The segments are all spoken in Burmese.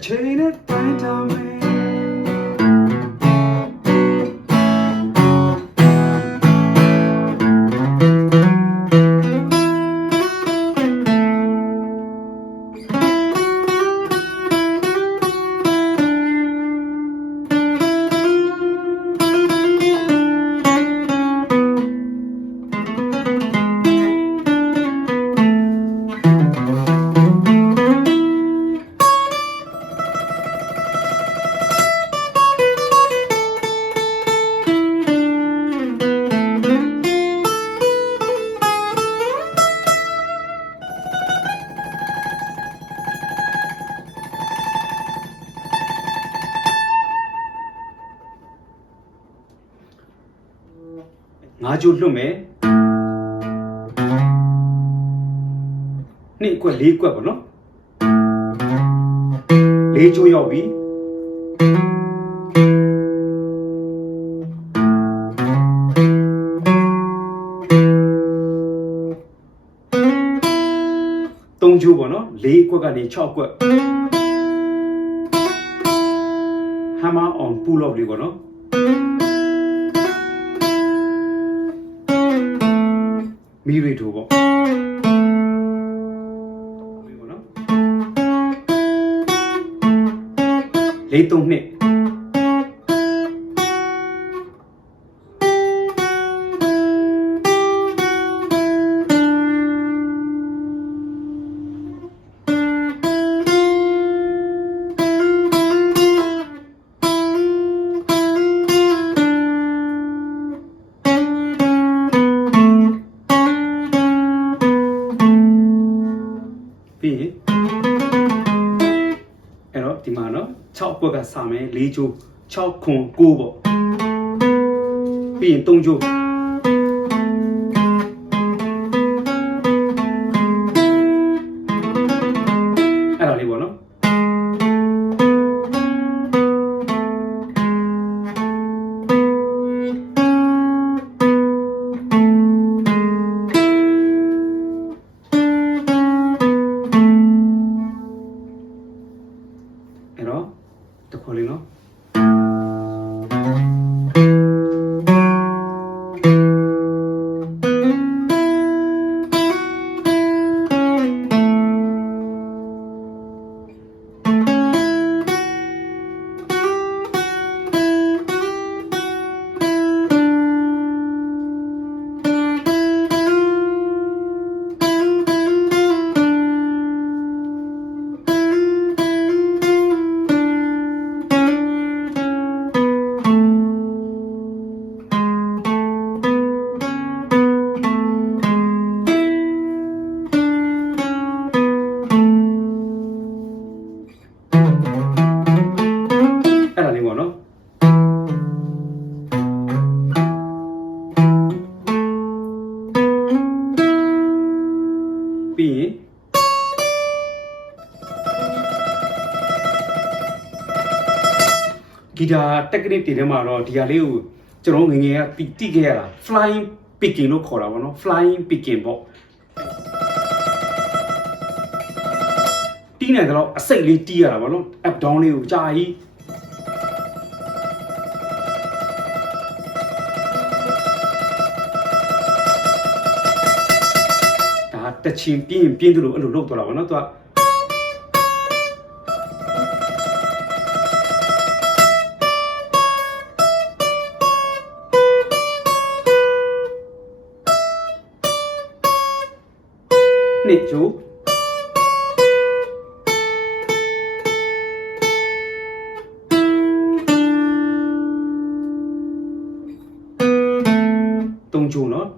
chain at time time. ငါးကျိုးလွတ်မယ်နှစ်ကွက်လေးကွက်ပေါ့နော်လေးကျိုးရောက်ပြီသုံးကျိုးပေါ့နော်လေးကွက်ကနေ6ကွက်hammer on pull up လေးပေါ့နော်မီရီထိုးပေါ့လေးသုံးနှစ်ပြီးအဲ့တော့ဒီမှာနော်6ကွက်ကစမယ်4ကျိုး6ခွန်9ပေါ့ပြီးရင်3ကျိုးအဲ့ဒါလေးပေါ့နော်အဲ့တော့တခေါ်လေးနော်အဲ့ဒါလေးပေါ့နော်ပြီးရင်ဂီတာ technique တွေထဲမှာတော့ဒီဟာလေးကိုကျွန်တော်ငငယ်ကတိခဲ့ရတာ flying picking လို့ခေါ်တာပေါ့နော် flying picking ပေါ့တီးနေတယ်တော့အစိတ်လေးတီးရတာပေါ့နော် up down လေးကိုကြာကြီးဒါတချင်ပြင်းသူလို့အဲ့လိုလုပ်တော့တာပေါ့နော်သူကနှစ်ကျိုးသုံးကျိုးနော်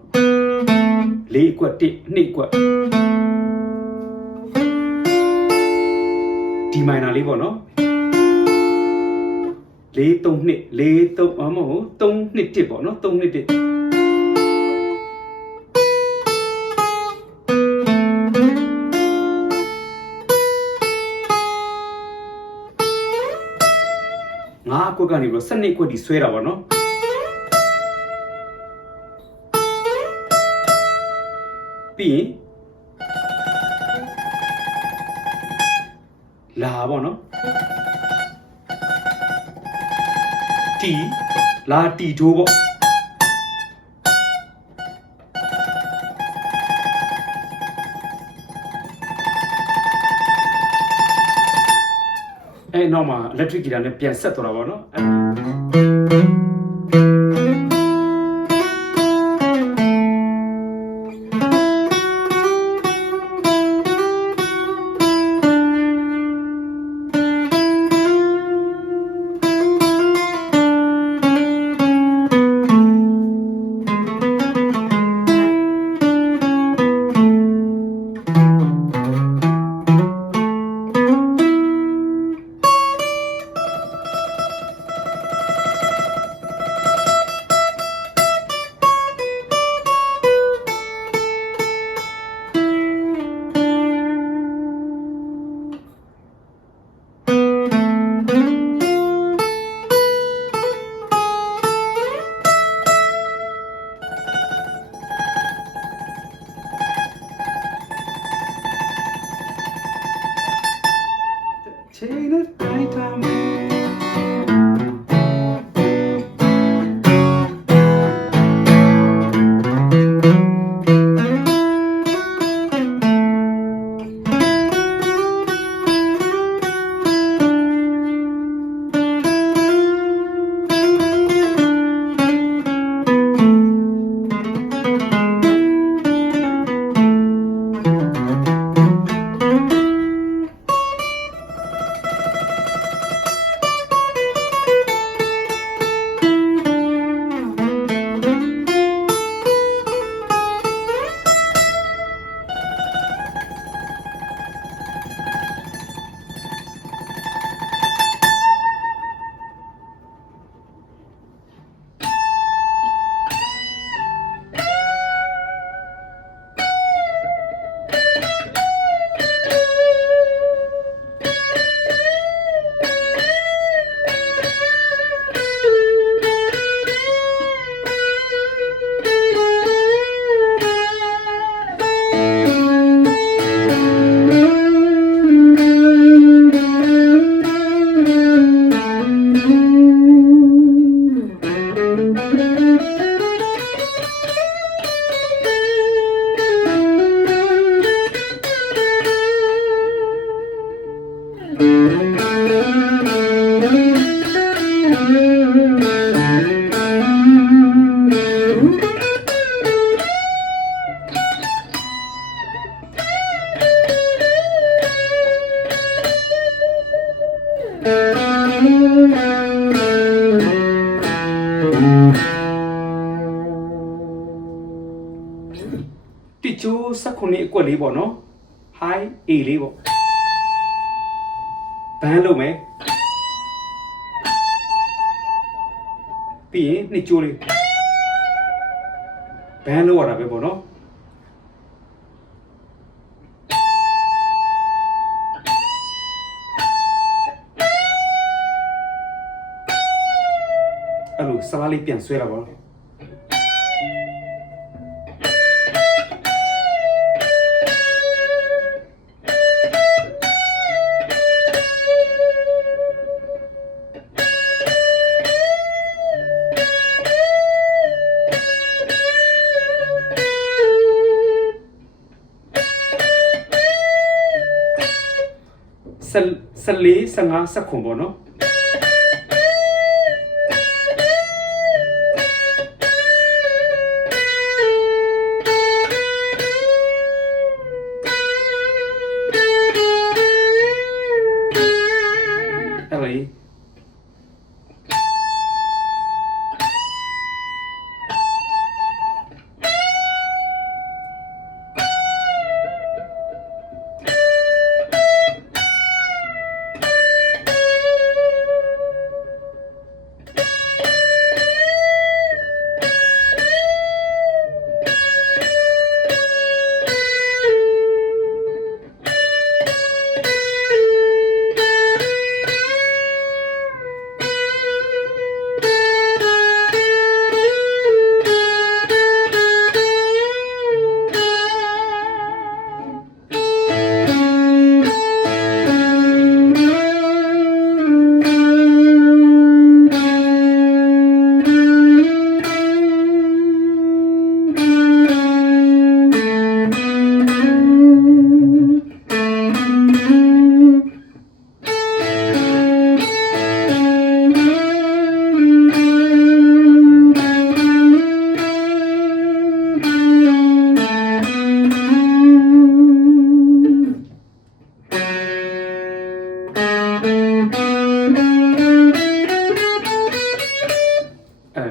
လေးကွက်တစ်နှစ်ကွက်ဒီမိုင်နာလေးပေါ့နော်လေးသုံးနှစ်လေးသုံးမဟုတ်သုံးနှစ်တစ်ပေါ့နော်သုံးနှစ်တစ်ငါးကွက်ကနေပြီးတော့12ကွက်ဒီဆွဲတာပေါ့နော်ပြီးရင် La bono. T. La T tubo. No ma electric guitar ne pian set to la bono. Chain of night time. Tichu sakuni equal labor, no? High A labor. Bando me. P. Nichuli. Bando or a bebo, no? Hello, Salali Pian Suera. Sali sanga sakumbo, no? Ellie.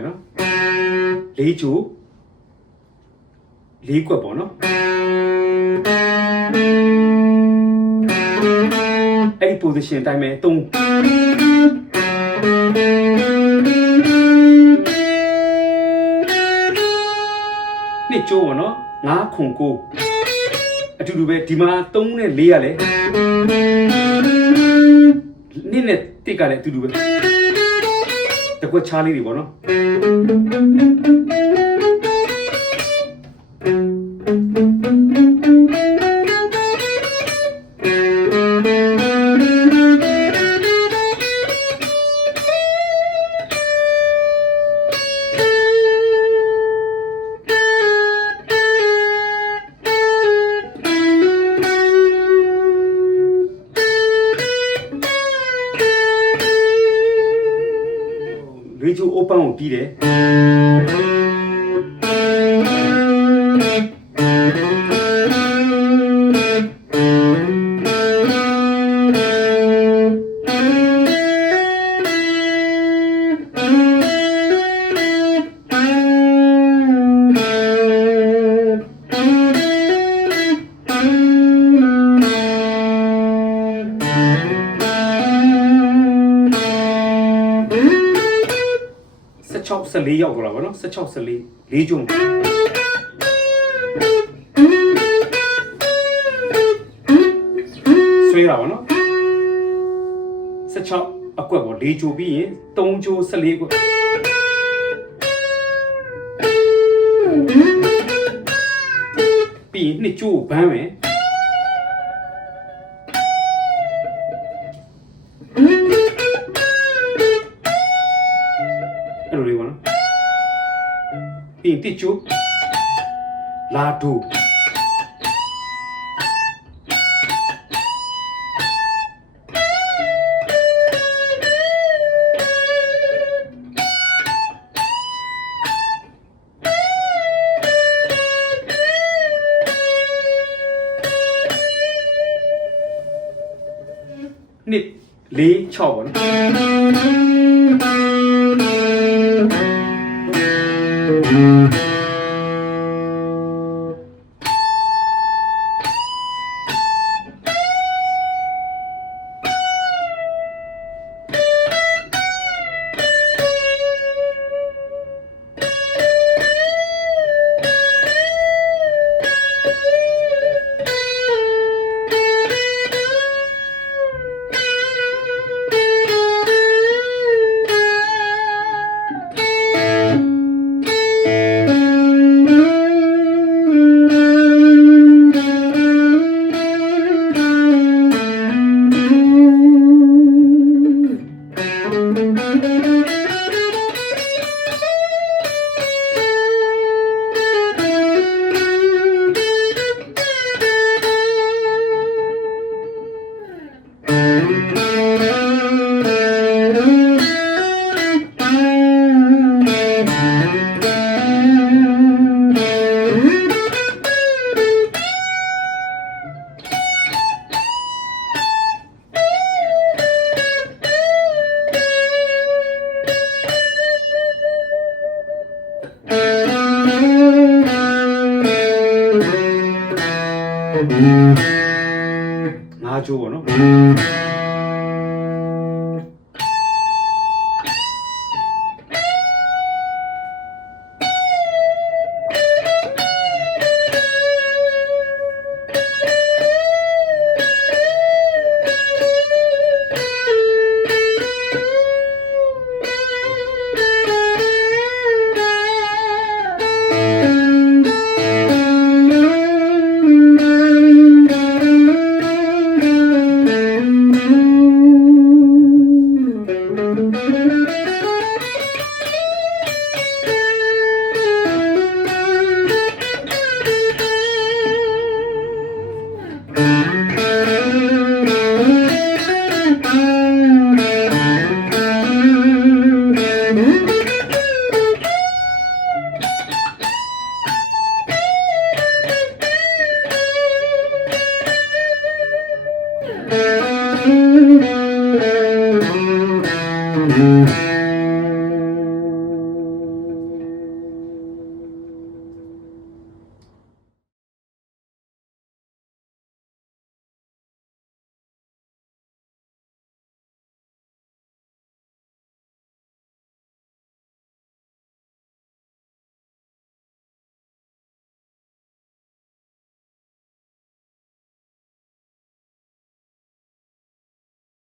နော်လေးချိုလေးကွက်ပေါ့နော်အဲ့ဒီ position အတိုင်းပဲ3နှစ်ကျိုးပေါ့နော်9ခု9အတူတူပဲဒီမှာ3နဲ့4ကလည်းနှစ်နဲ့1ကလည်းအတူတူပဲတကွက်ချားလေးတွေပေါ့နော်ရေချို open ကိုပြီးတယ်14ရောက်တော့ပါနော်16 14 4ကျုံဆွဲတာပါနော်16အကွက်ပေါ့4ကျိုပြီးရင်3ကျို14ကွက်ပြီးရင်2ကျိုဘန်းမယ်အဲ့လိုလေးပေါ့နော်ပြီးရင်တစ်ကျိုလာဒိုနှစ်4 6ပေါ့နော်5ကျိုးပေါ့နော် Thank you.